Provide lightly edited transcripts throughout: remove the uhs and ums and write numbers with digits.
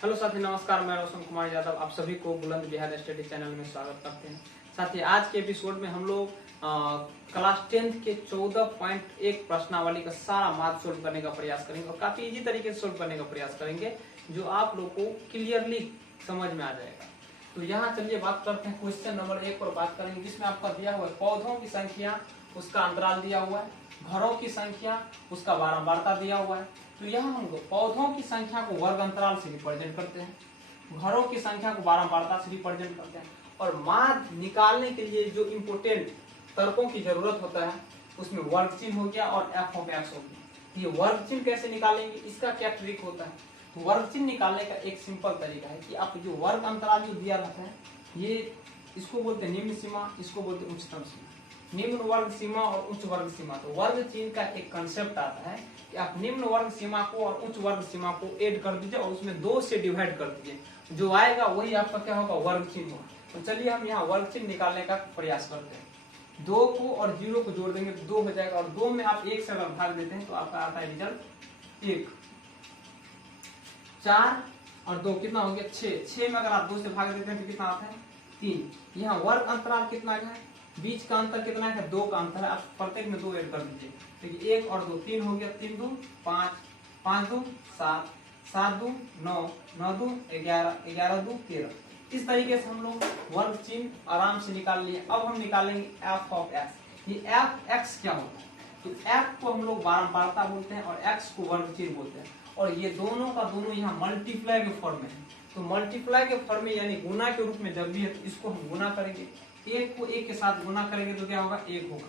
Hello साथी, नमस्कार। मैं रोशन कुमार यादव आप सभी को बुलंद बिहार स्टडी चैनल में स्वागत करते हैं। साथी, आज के एपिसोड में हम लोग क्लास 10th के 14.1 प्रश्नावली का सारा मैथ सोल्व करने का प्रयास करेंगे और काफी इजी तरीके से सोल्व करने का प्रयास करेंगे जो आप लोग को क्लियरली समझ में आ जाएगा। तो यहाँ चलिए बात करते हैं क्वेश्चन नंबर 1 पर बात करेंगे, जिसमें आपका दिया हुआ है पौधों की संख्या, उसका अंतराल दिया हुआ है, घरों की संख्या, उसका बारंबारता दिया हुआ है। तो यहाँ हम लोग पौधों की संख्या को वर्ग अंतराल से रिप्रेजेंट करते हैं, घरों की संख्या को बारंबारता से रिप्रेजेंट करते हैं और मान निकालने के लिए जो इम्पोर्टेंट तर्कों की जरूरत होता है उसमें वर्ग चिन्ह हो गया और एफ ऑफ एक्स हो गया। ये वर्ग चिन्ह कैसे निकालेंगे, इसका क्या ट्रिक होता है? तो वर्ग चिन्ह निकालने का एक सिंपल तरीका है कि आप जो वर्ग अंतराल जो दिया रहता है, ये इसको बोलते हैं निम्न सीमा, इसको बोलते हैं उच्चतम सीमा। निम्न वर्ग सीमा और उच्च वर्ग सीमा, तो वर्ग चिन्ह का एक कंसेप्ट आता है कि आप निम्न वर्ग सीमा को और उच्च वर्ग सीमा को ऐड कर दीजिए और उसमें 2 से डिवाइड कर दीजिए, जो आएगा वही आपका क्या होगा, वर्ग चिन्ह होगा। तो चलिए हम यहाँ वर्ग चिन्ह निकालने का प्रयास करते हैं। 2 को और 0 को जोड़ देंगे तो 2 हो जाएगा और 2 में आप 1 से अगर भाग देते हैं तो आपका आता है रिजल्ट 1। 4 और 2 कितना हो गया, 6। 6 में अगर आप 2 से भाग देते हैं तो कितना आता है, 3। यहाँ वर्ग अंतराल कितना है, बीच का अंतर कितना है, 2 का अंतर है। आप प्रत्येक में 2 ऐड कर दीजिए। देखिए 1 और 2 3 हो गया, 3 2 5, 5 2 7, 7 2 9, 9 2 11, 11 2 13। इस तरीके से हम लोग वर्ग चिन्ह आराम से निकाल लिए। अब हम निकालेंगे एफ ऑफ एक्स। ये एफ एक्स क्या होता है? तो एफ को हम लोग बारंबारता बोलते हैं और एक्स को वर्ग चिन्ह बोलते हैं और ये दोनों का दोनों यहाँ मल्टीप्लाई के फॉर्म में है। तो मल्टीप्लाई के फॉर्म में यानी गुना के रूप में जब भी है तो इसको हम गुना करेंगे। 1 को 1 के साथ गुना करेंगे तो क्या होगा, 1 होगा।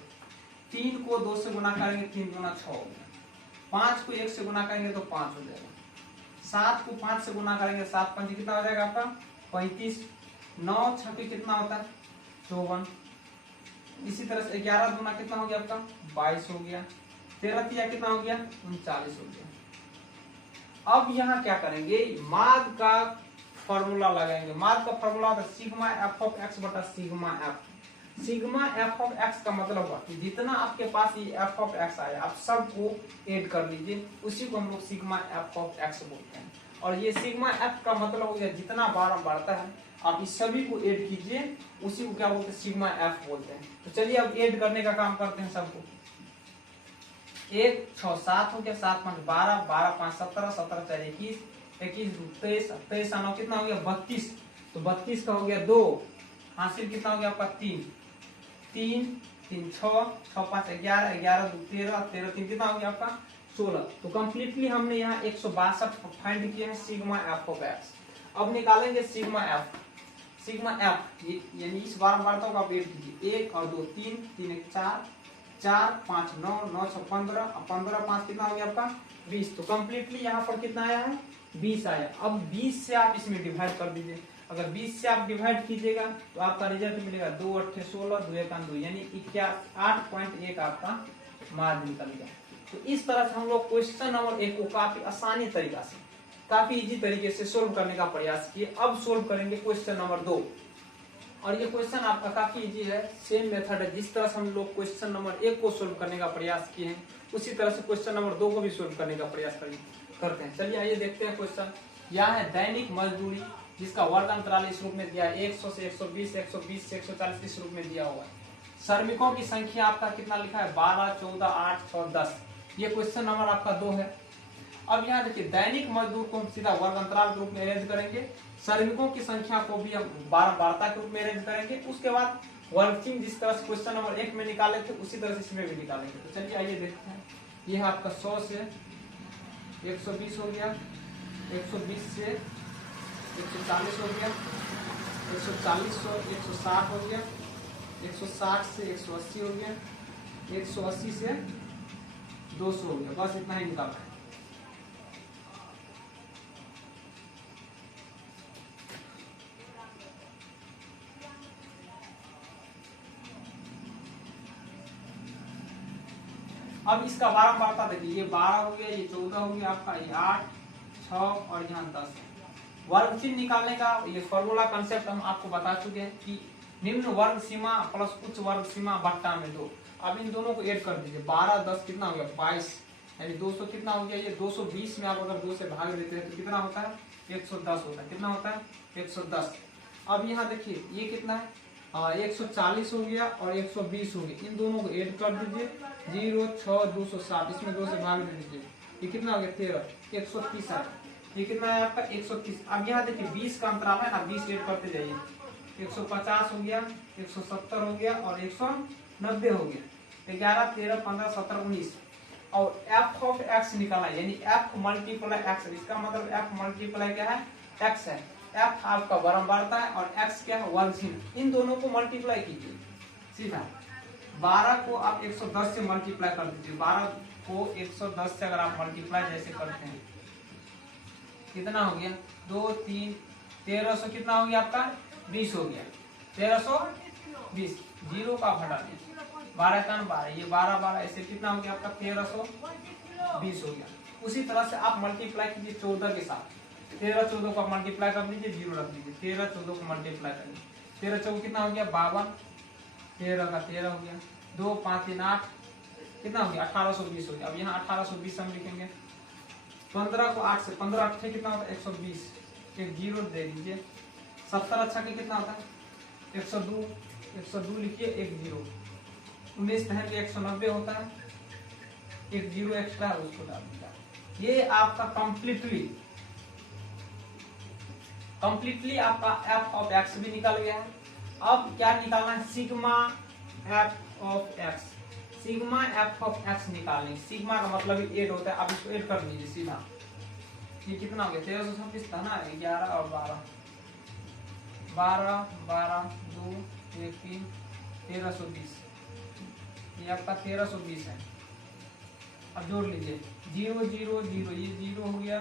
3 को 2 से गुना करेंगे, 3 गुना 6 हो गया। 5 को 1 से गुना करेंगे तो 5 हो जाएगा। 7 को 5 से गुना करेंगे, 7 5 कितना हो जाएगा आपका, 35। 9 छठी कितना होता है, 54। इसी तरह से 11 गुना कितना हो गया आपका, 22 हो गया। 13 तिया कितना हो गया, 39 हो गया। अब यहाँ क्या करेंगे, माद का फॉर्मूला लगाएंगे। माद का फॉर्मूला होता है सिग्मा एफ ऑफ एक्स बटा sigma F. Sigma F of x का मतलब हुआ कि जितना आपके पास ये एफ ऑफ एक्स आया आप सबको ऐड कर लीजिए, उसी को हम लोग सिग्मा एफ ऑफ एक्स बोलते हैं। और ये सिग्मा एफ का मतलब हो गया जितना बारंबारता है आप इस सभी को ऐड कीजिए, उसी को क्या बोलते हैं, सिग्मा एफ बोलते हैं। तो चलिए अब ऐड करने का काम करते हैं सबको। 1 6 7 हो गया, 7 5 12, 12 5 17, 17 4 21, 21 23, 23 9 कितना हो गया, 32। तो 32 का हो गया 2, हासिल कितना हो गया आपका 3, 3 3 6, 6 5 11, 11 2 13, 13 3 कितना हो गया आपका 16। तो कंप्लीटली हमने यहाँ 162 फाइंड किए हैं सिग्मा एफ ऑफ एक्स। अब निकालेंगे सिग्मा एफ। सिग्मा एफ यानी इस बारंबारताओं का आप ऐड कीजिए। 1 और 2 3, 3 1 4, 4 5 9, 9 6 15, 15 5 कितना हो गया आपका 20। तो कंप्लीटली यहाँ पर कितना आया है, 20 आया। अब 20 से आप इसमें डिवाइड कर दीजिए। अगर 20 से आप डिवाइड कीजिएगा तो आपका रिजल्ट मिलेगा 2 8 16, 2 1 2 यानी 8.1 आपका मार्क निकल गया। तो इस तरह से हम लोग क्वेश्चन नंबर 1 को काफी आसानी तरीका से, काफी इजी तरीके से सोल्व करने का प्रयास किए। अब सोल्व करेंगे क्वेश्चन नंबर 2 और ये क्वेश्चन आपका काफी इजी है। सेम मेथड है, जिस तरह से हम लोग क्वेश्चन नंबर 1 को सोल्व करने का प्रयास किए हैं उसी तरह से क्वेश्चन नंबर 2 को भी सोल्व करने का प्रयास करते हैं। चलिए आइए देखते हैं क्वेश्चन। यहाँ है दैनिक मजदूरी, जिसका वर्ग अंतराल इस रूप में दिया है 100 से 120, 120 से 140 इस रूप में दिया हुआ है। श्रमिकों की संख्या आपका कितना लिखा है, 12 14 8 6 10। ये क्वेश्चन नंबर आपका 2 है। अब यहाँ देखिए दैनिक मजदूर को हम सीधा वर्ग अंतराल के रूप में अरेंज करेंगे, श्रमिकों की संख्या को भी हम बारंबारता के रूप में अरेंज करेंगे। उसके बाद वर्ग चिन्ह जिस तरह से क्वेश्चन नंबर 1 में निकाले थे उसी तरह से इसमें भी निकालेंगे। तो चलिए आइए देखते हैं। यह आपका 100 से 120 हो गया, 120 से 140 हो गया, 140 से 160 हो गया, 160 से 180 हो गया, 180 से 200 हो गया। बस इतना ही निकालना है। अब इसका बारंबारता देखिए, ये 12 हो गया, ये 14 हो गया आपका, ये 8 6 और यहाँ 10। वर्ग चिन्ह निकालने का ये फॉर्मूला कंसेप्ट हम आपको बता चुके हैं कि निम्न वर्ग सीमा प्लस उच्च वर्ग सीमा बट्टा में 2। अब इन दोनों को ऐड कर दीजिए। 12 10 कितना हो गया, 22 यानी 200 कितना हो गया, ये 220 में आप अगर 2 से भाग देते हैं तो कितना होता है 110 होता है। कितना होता है? 110। अब यहाँ देखिए ये कितना है, 140 हो गया और 120 हो गया, इन दोनों को ऐड कर दीजिए, 0 6 260, इसमें 2 से भाग दे दीजिए, ये कितना हो गया 13, 130 है। ये कितना है आपका 130। अब यहाँ देखिए 20 का अंतराल है ना, 20 ऐड करते जाइए, 150 हो गया, 170 हो गया और 190 हो गया, 11 13 15 17 19। और एफ ऑफ एक्स निकाला, यानी एफ मल्टीप्लाई एक्स, इसका मतलब एफ मल्टीप्लाई क्या है, एक्स है। एफ आपका बारंबारता है और एक्स क्या है, वर्ग चिन्ह। इन दोनों को मल्टीप्लाई कीजिए सीधा, 12 को आप 110 से मल्टीप्लाई कर दीजिए, 12 को 110 से अगर आप मल्टीप्लाई जैसे करते हैं, कितना हो गया 2 3 1300, कितना हो गया आपका 20 हो गया, 1320, 0 का हटा दीजिए, 12 का 12, ये 12 12 ऐसे कितना हो गया आपका 1320 हो गया। उसी तरह से आप मल्टीप्लाई कीजिए 14 के साथ, 13 14 को मल्टीप्लाई कर दीजिए, 0 रख दीजिए, 13 14 को मल्टीप्लाई करिए, 13 14 कितना हो गया 52, 13 का 13 हो गया, 2 5 3 8, कितना हो गया 1820 हो गया। अब यहाँ 1820 हम लिखेंगे, 15 को 8 से 15 8 कितना होता है 120, एक 0 दे दीजिए, 70 अच्छा के कितना होता है 102, 102 लिखिए, एक 0, 19 तहन के 190 होता है, एक 0 एक्स्ट्रा है उसको डाल दीजिए। ये आपका कंप्लीटली आपका एफ ऑफ एक्स भी निकल गया है। अब क्या निकालना है, sigma F of x, sigma F of x निकालने, सिग्मा का मतलब ऐड होता है, आप इसको ऐड कर दीजिए सीधा, ये कितना हो गया 1326 था ना, 11 और 12 12 12 2 1 3 1320, ये आपका 1320 है। अब जोड़ लीजिए 0 0 0, ये 0 हो गया,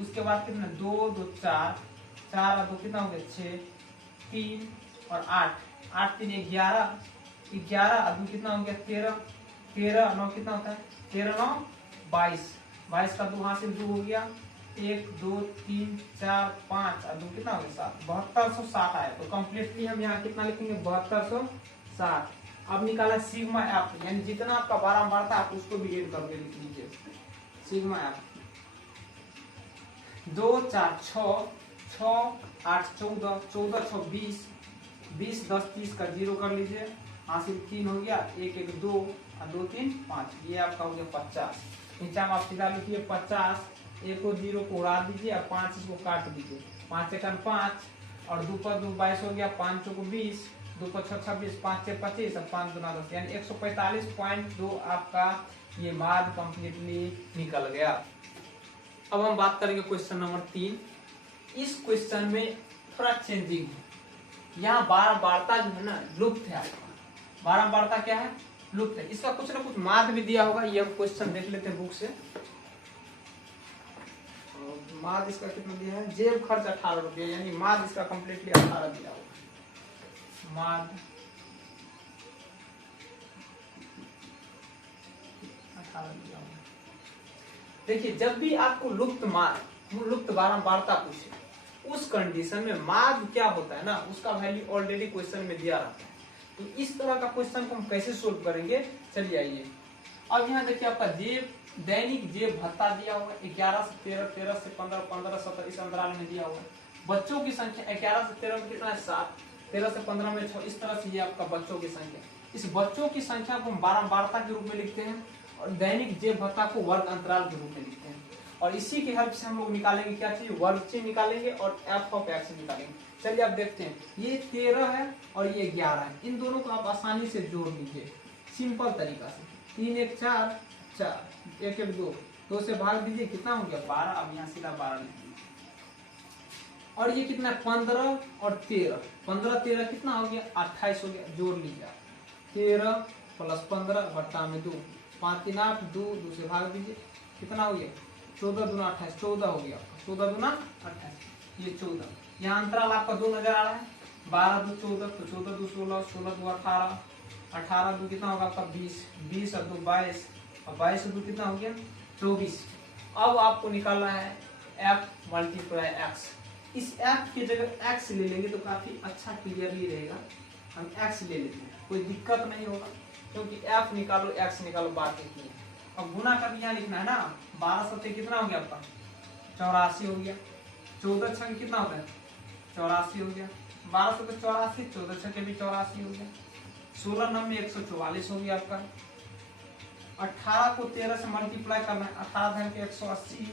उसके बाद कितना 2 2 4 4 और 2 कितना हो गया 6 3 और 8 8 3 11 11 और 2 कितना हो गया 13 13 9 कितना होता है 13 9 22 22 का 2 हासिल 2 हो गया, 1 2 3 4 5 और 2 कितना हो गया 7, 7260 आया। तो कंप्लीटली हम यहाँ कितना लिखेंगे 7260। अब निकाला सिग्मा एफ, यानी जितना आपका बारंबार था आप उसको भी ऐड करके लिख लीजिए, सिग्मा एफ 2 4 6 6 8 14 14 6 20 20 10 30 का 0 कर लीजिए, हासिल 3 हो गया, 1 1 2 और 2 3 5, ये आपका हो गया 50। नीचे में आप सीधा लिखिए 50, 1 को 0 को उड़ा दीजिए और 5 इसको काट दीजिए, 5 1 5 और 2 पर 2 22 हो गया, 5 को 20, 2 पर 6 26, 5 6 25 और 5 2 10, यानी 145.2 आपका ये मार्क कंप्लीटली निकल गया। अब हम बात करेंगे क्वेश्चन नंबर 3। इस क्वेश्चन में थोड़ा चेंजिंग है, यहाँ बारंबारता जो है ना लुप्त है, आपका बारंबारता क्या है लुप्त है, इसका कुछ ना कुछ मार्क भी दिया होगा, ये क्वेश्चन देख लेते हैं बुक से। मार्क इसका कितना दिया है, जेब खर्च 18 रुपये, यानी मार्क इसका कंप्लीटली 18 दिया होगा, मार्क 18 दिया होगा। देखिए जब भी आपको लुप्त बारंबारता पूछे, उस कंडीशन में मार्ग क्या होता है ना, उसका वैल्यू ऑलरेडी क्वेश्चन में दिया रहता है। तो इस तरह का क्वेश्चन को हम कैसे सोल्व करेंगे, चलिए आइए। अब यहाँ देखिए आपका जेब दैनिक जेब भत्ता दिया हुआ है 11 से 13, 13 से 15, 15 17, इस अंतराल में दिया हुआ है। बच्चों की संख्या 11 से 13 में कितना है 7, 13 से 15 में 6, इस तरह से ये आपका बच्चों की संख्या। इस बच्चों की संख्या को हम बारंबारता के रूप में लिखते हैं और दैनिक जेब भत्ता को वर्ग अंतराल के रूप में लिखते हैं, और इसी की हेल्प से हम लोग निकालेंगे क्या चीज, वर्ग चिन्ह निकालेंगे और एफ ऑफ एक्स निकालेंगे। चलिए आप देखते हैं, ये 13 है और ये 11 है, इन दोनों को आप आसानी से जोड़ लीजिए सिंपल तरीका से, 3 1 4 4 1 1 2, 2 से भाग दीजिए, कितना हो गया 12। अब यहाँ सीधा 12 लिख दीजिए, और ये कितना 15 और 13, 15 13 कितना हो गया 28 हो गया, जोड़ लीजिए 13 प्लस 15 बट्टा में 2, 5 3 8 2, 2 से भाग दीजिए, कितना हो गया 14 दूना 28, 14 हो गया, 14 दूना 28, ये 14। यहाँ अंतराल आपका 2 नजर आ रहा है, 12 2 14, तो 14 2 16, 16 2 18, 18 2 कितना होगा आपका 20, 20 और 2 22, और 22 और 2 कितना हो गया 24। अब आपको निकालना है f मल्टीप्लाई x। इस f की जगह x ले लेंगे तो काफी अच्छा क्लियरली रहेगा, हम x ले लेते हैं, कोई दिक्कत नहीं होगा, क्योंकि f निकालो x निकालो बात एक ही है। अब गुना का भी यहाँ लिखना है ना, 12 सत्ते कितना हो गया आपका 84 हो गया। 14 छक कितना होता है 84 हो गया। 12 से 84, 14 छक भी 84 हो गया। 16 9 में 144 हो गया आपका। 18 को 13 से मल्टीप्लाई करना है, 18 धन के 180,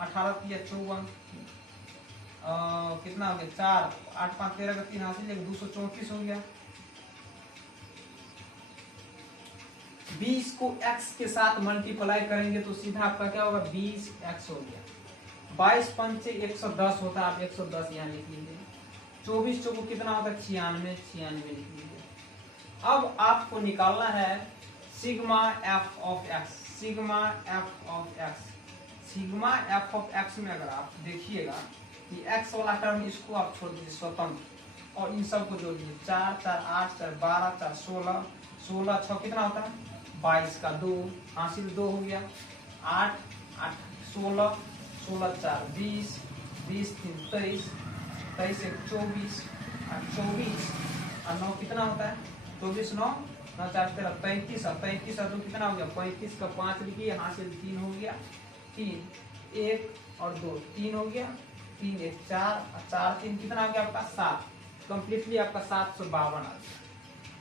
18 तिया 54, कितना हो गया 4, 8 5 13 का 3 हासिल 234 हो गया। 20 को x के साथ मल्टीप्लाई करेंगे तो सीधा आपका क्या होगा 20x हो गया। 22 पंचे 110 होता है, आप 110 यहाँ लिख लीजिए। 24 चौको कितना होता है 96, 96 लिख लीजिए। अब आपको निकालना है sigma F of x. Sigma F of x, sigma F of x में अगर आप देखिएगा कि एक्स वाला टर्म इसको आप छोड़ दीजिए स्वतंत्र और इन सब को जोड़ दीजिए। 4 4 8 4 12 4 16, 16 6 कितना होता है 22 का 2 हासिल 2 हो गया। 8 8 16, 16 4 20, 20 3 23, 23 1 24, 24 और 9 कितना होता है 24 9 9 4 13 35 और 35 और 2 कितना हो गया 35 का 5 लिखिए हासिल 3 हो गया। 3 1 और 2 3 हो गया। 3 1 4 और 4 3 कितना हो गया आपका 7, कंप्लीटली आपका 752 आ गया।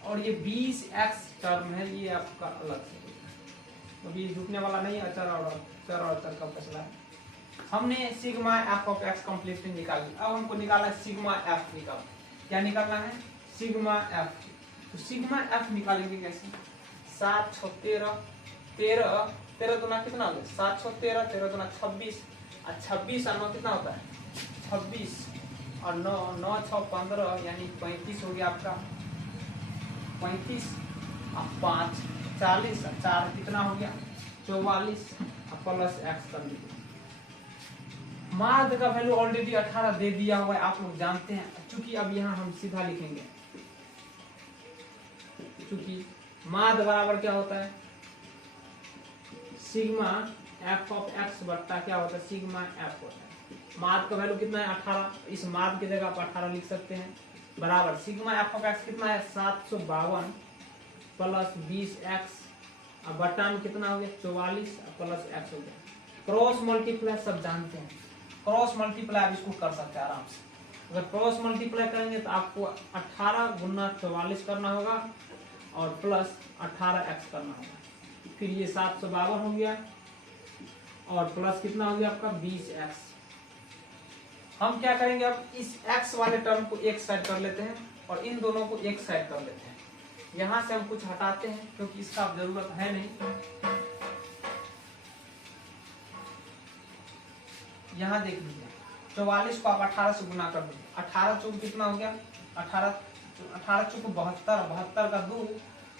और ये 20x टर्म है ये आपका अलग से, अभी झुकने वाला नहीं, अचर और चर का फैसला है। हमने sigma F of x completely निकाल लिया। अब हमको निकालना है सिग्मा एफ। निकाल क्या निकालना है सिग्मा एफ। तो सिग्मा एफ निकालेंगे कैसे 7 6 13, 13 13 दूना कितना हो गया 7 6 13, 13 दूना 26 और 26 और 9 कितना होता है 26 और 9 9 6 15 यानी 35 हो गया आपका। 35 और 5 40 और 4 कितना हो गया 44 और प्लस एक्स कर लीजिए। माध्य का वैल्यू ऑलरेडी 18 दे दिया हुआ है, आप लोग जानते हैं। चूंकि अब यहाँ हम सीधा लिखेंगे, चूंकि माध्य बराबर क्या होता है सिग्मा एफ ऑफ एक्स बट्टा क्या होता है सिग्मा एफ होता है। माध्य का वैल्यू कितना है 18, इस माध्य की जगह आप 18 लिख सकते हैं बराबर सिग्मा एफ ऑफ एक्स कितना है 752 प्लस 20x और बट्टा में कितना हो गया 44 प्लस एक्स हो गया। क्रॉस मल्टीप्लाई सब जानते हैं, क्रॉस मल्टीप्लाई आप इसको कर सकते हैं आराम से। अगर क्रॉस मल्टीप्लाई करेंगे तो आपको 18 गुना 44 करना होगा और प्लस 18x करना होगा। फिर ये 752 हो गया और प्लस कितना हो गया आपका 20x। हम क्या करेंगे अब इस x वाले टर्म को एक साइड कर लेते हैं और इन दोनों को एक साइड कर लेते हैं। यहां से हम कुछ हटाते हैं क्योंकि इसका अब जरूरत है नहीं। यहाँ देख लीजिए 44 को आप 18 से गुना कर दीजिए। 18 चौक कितना हो गया 18 चौक 72, 72 का 2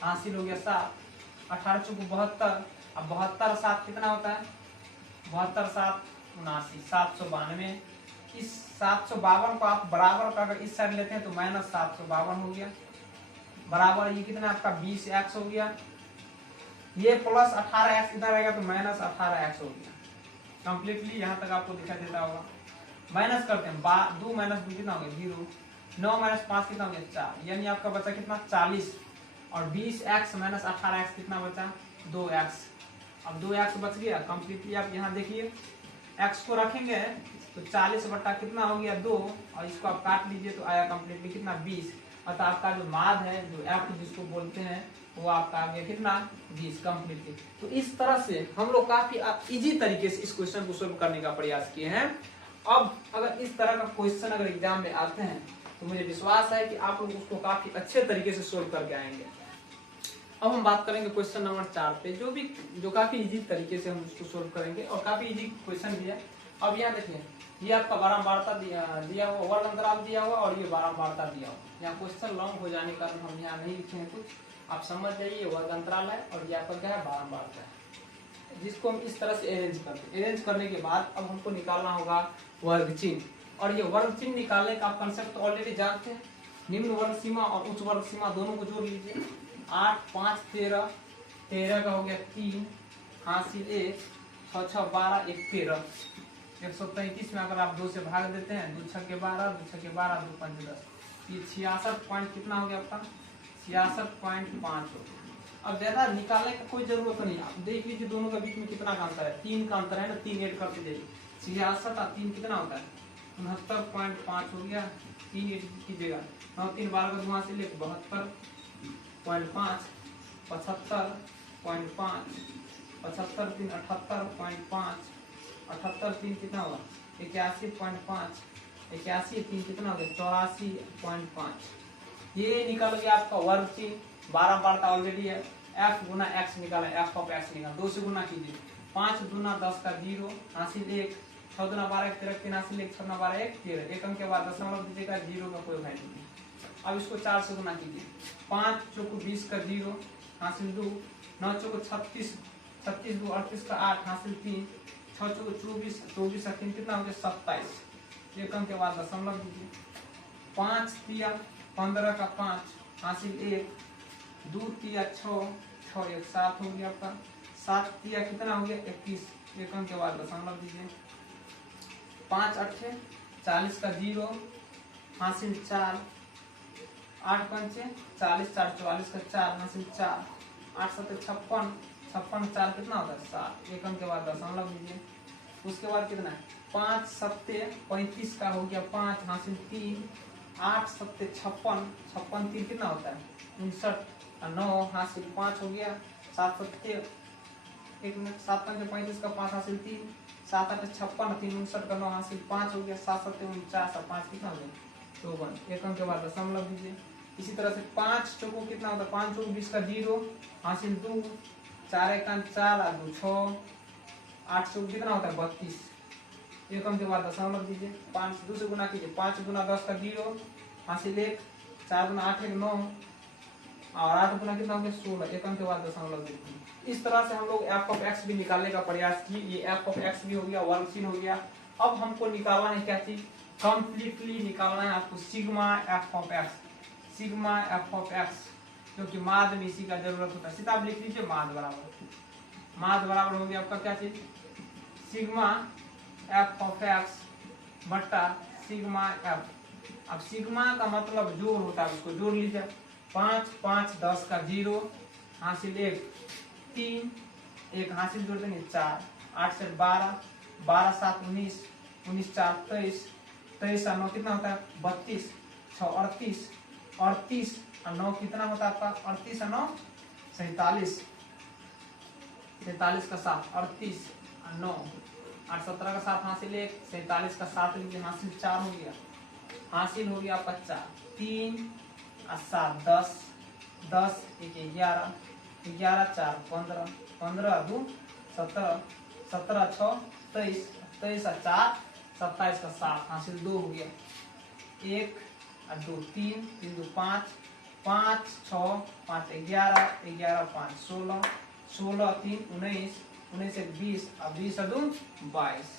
हासिल हो गया 7। 18 चौक 72 अब 72 7 कितना होता है 72 7 79, 792। इस 752 को आप बराबर का अगर इस साइड लेते हैं तो माइनस 752 हो गया बराबर ये कितना आपका 20x हो गया। ये प्लस 18x कितना रहेगा तो माइनस 18x हो गया। कंप्लीटली यहाँ तक आपको दिखाई देता होगा। माइनस करते हैं 2 माइनस 2 कितना हो गया 0, 9 माइनस 5 कितना हो गया 4, यानी आपका बचा कितना 40 और 20x माइनस 18x कितना बचा 2x। अब 2x बच गया। कंप्लीटली आप यहाँ देखिए x को रखेंगे तो 40 बट्टा कितना हो गया 2 और इसको आप काट लीजिए तो आया कंप्लीटली कितना 20। अतः आपका जो माद है जो f जिसको बोलते हैं वो आपका आ गया कितना 20 कंप्लीटली। तो इस तरह से हम लोग काफी इजी तरीके से इस क्वेश्चन को सोल्व करने का प्रयास किए हैं। अब अगर इस तरह का क्वेश्चन अगर एग्जाम में आते हैं तो मुझे विश्वास है कि आप लोग उसको काफी अच्छे तरीके से सोल्व करके आएंगे। अब हम बात करेंगे क्वेश्चन नंबर 4 पे जो काफी इजी तरीके से हम उसको सोल्व करेंगे और काफी इजी क्वेश्चन भी है। अब यहाँ देखिए ये आपका बारंबारता दिया हुआ वर्ग अंतराल दिया हुआ और ये बारंबारता दिया हुआ। यहाँ क्वेश्चन लॉन्ग हो जाने का हम यहाँ नहीं लिखे हैं कुछ, आप समझ जाइए वर्ग अंतराल है और ये आपका क्या है बारंबारता है, जिसको हम इस तरह से अरेंज करते हैं। अरेंज करने के बाद अब हमको निकालना होगा वर्ग चिन्ह और ये वर्ग चिन्ह निकालने का आप कंसेप्ट ऑलरेडी जानते हैं। निम्न वर्ग सीमा और उच्च वर्ग सीमा दोनों को जोड़ लीजिए। 8 5 13, 13 का हो गया 3 हासिल 1, 6 6 12 1 13। 133 में अगर आप 2 से भाग देते हैं 2 6 के 12, 2 6 के 12, 2 5 10, ये 66 पॉइंट कितना हो गया आपका 66.5 हो गया। अब ज्यादा निकालने का कोई जरूरत नहीं, आप देख लीजिए दोनों के बीच में कितना का अंतर है 3 का अंतर है ना, 3 ऐड करते जाइए 66 और 3 कितना होता है 69.5 हो गया। 3 कीजिएगा 9 3 12 का धुआं से ले 72.5 75.5 75 3 78.5 78 3 कितना होगा 81.5 81 3 कितना हो गया 84.5। ये निकल गया आपका वर्ग चिन्ह 12 बार का ऑलरेडी है। f गुना x निकाला f ऑफ x निकाला 2 से गुना कीजिए 5 दूना 10 का 0 हासिल 1 6 दूना 12 1 13 3 हासिल 1 6 दूना 12 1 13 एक अंक के बाद दशमलव दीजिएगा 0 का कोई वैल्यू नहीं। अब इसको 4 से गुना कीजिए 5 चौको 20 का 0 हासिल 2 9 चौको 36 36 2 38 का 8 हासिल 3 6 चौको 24 24 का 3 कितना हो गया 27 एक अंक के बाद दशमलव दीजिए 5 तिया 15 का 5 हासिल 1 2 तिया 6 6 1 7 हो गया आपका 7 तिया कितना हो गया 21 एक अंक के बाद दशमलव दीजिए 5 8 40 का 0 हासिल 4 8 पंचे 40 4 44 का 4 हासिल 4 8 7 56 56 4 कितना होता है 7 एक अंक के बाद दशमलव दीजिए। उसके बाद कितना है 5 7 35 का हो गया 5 हासिल 3 8 7 56 56 3 कितना होता है 59 9 हासिल 5 हो गया 7 7 एक मिनट 7 5 35 का 5 हासिल 3 7 8 56 3 59 का 9 हासिल 5 हो गया 7 7 49 और 5 कितना हो गया 54 एक अंक के बाद दशमलव दीजिए। इसी तरह से 5 चौको कितना होता है 5 चौको 20 का 0 हासिल 2 4 1 4 और 2 6 8 चौको कितना होता है 32 एक अंक के बाद दशमलव दीजिए 5 2 से गुना कीजिए 5 गुना 10 का 0 हासिल 1 4 गुना 8 1 9 और 8 गुना कितना हो गया 16 एक अंक के बाद दशमलव दीजिए। इस तरह से हम लोग f ऑफ x भी निकालने का प्रयास किए। ये f ऑफ x भी हो गया वर्ग चिन्ह हो गया। अब हमको निकालना है क्या चीज कंप्लीटली निकालना है आपको sigma f of x sigma f of x क्योंकि माद में इसी का जरूरत होता है। सीधा आप लिख लीजिए माद बराबर हो गया आपका क्या चीज सिग्मा f ऑफ x बट्टा सिग्मा f। अब सिग्मा का मतलब जोड़ होता है उसको जोड़ लीजिए 5 5 10 का 0 हासिल 1 3 एक हासिल जोड़ देंगे 4 8 से 12 12 7 19 19 4 23 23 और 9 कितना होता है 32 6 38 38 और 9 कितना होता है आपका 38 और 9 47 47 का 7 38 और 9 8 17 का 7 हासिल 1 47 का 7 लीजिए हासिल 4 हो गया हासिल हो गया आपका 4 3 और 7 10 10 1 11 11 4 15 15 2 17 17 6 23 23 और 4 27 का 7 हासिल 2 हो गया 1 और 2 3 3 2 5 5 6 5 11 11 5 16 16 3 19 19 1 20 और 20 और 2 22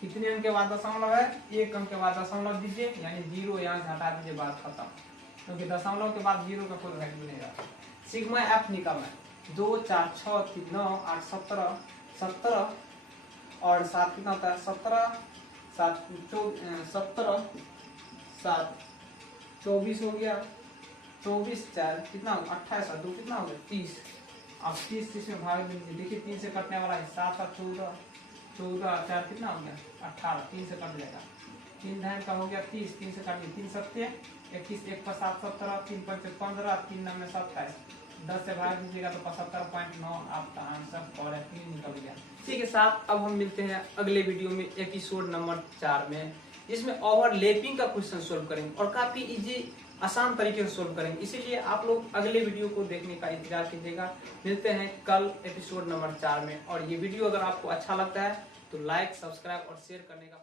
कितने अंक के बाद दशमलव है एक अंक के बाद दशमलव दीजिए यानी 0 यहाँ से हटा दीजिए बात खत्म क्योंकि दशमलव के बाद 0 का कोई वैल्यू नहीं रहता। सिग्मा f निकालना है 2 4 6 3 9 8 17 17 और 7 कितना होता है 17 7 17 7 24 हो गया 24 4 कितना 28 और 2 कितना हो गया 30 अब 30 इसमें भाग दीजिए देखिए 3 से कटने वाला है 7 और 14 14 4 कितना हो गया 18 3 से कट जाएगा 3 ढाई का हो गया 30 3 से काटिए 3 सत्य 21 1 पर 7 17 3 5 15 3 9 में 27 10 से भाग दीजिएगा तो 75.9 आपका आंसर और 3 निकल गया। इसी के साथ अब हम मिलते हैं अगले वीडियो में एपिसोड नंबर 4 में जिसमें ओवरलैपिंग का क्वेश्चन सोल्व करेंगे और काफी इजी आसान तरीके से सोल्व करेंगे। इसीलिए आप लोग अगले वीडियो को देखने का इंतजार कीजिएगा। मिलते हैं कल एपिसोड नंबर 4 में और ये वीडियो अगर आपको अच्छा लगता है तो लाइक सब्सक्राइब और शेयर करने का